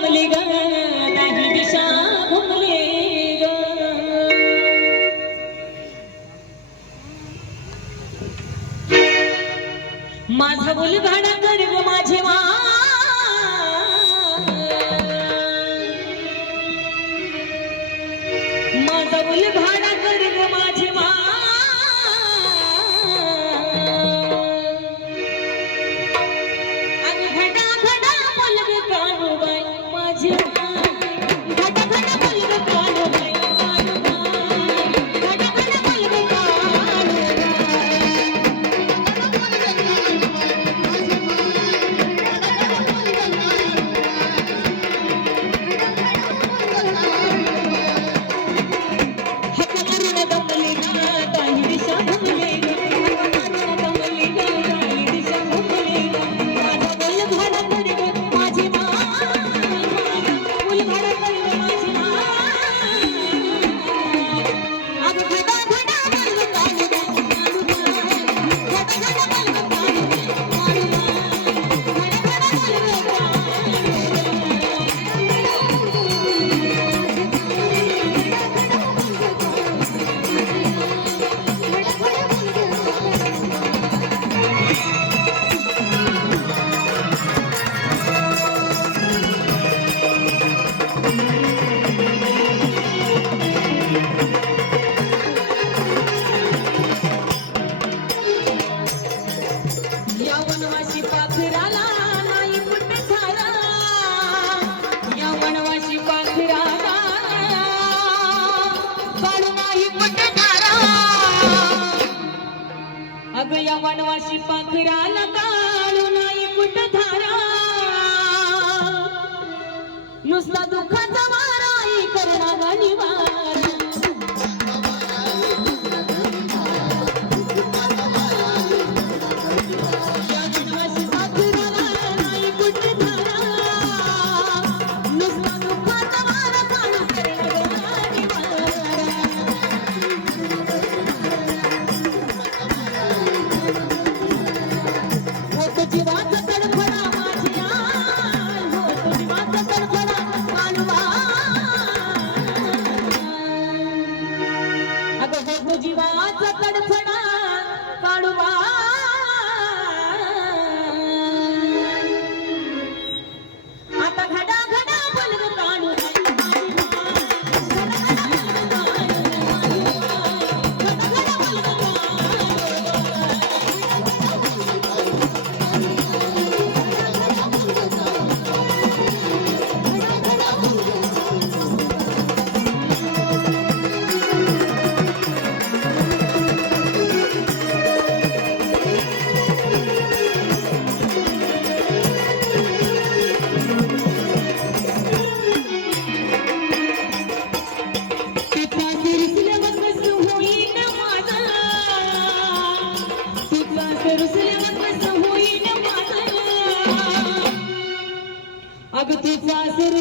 घुमले ग नाही दिशा घुमले ग. माझा बोल भाडा कर माझे मा. अग या वनवाशी पाखराला कालू नाही कुठ धारा. नुसता दुःखाचा मारा करणार निवारा. अग तू सासर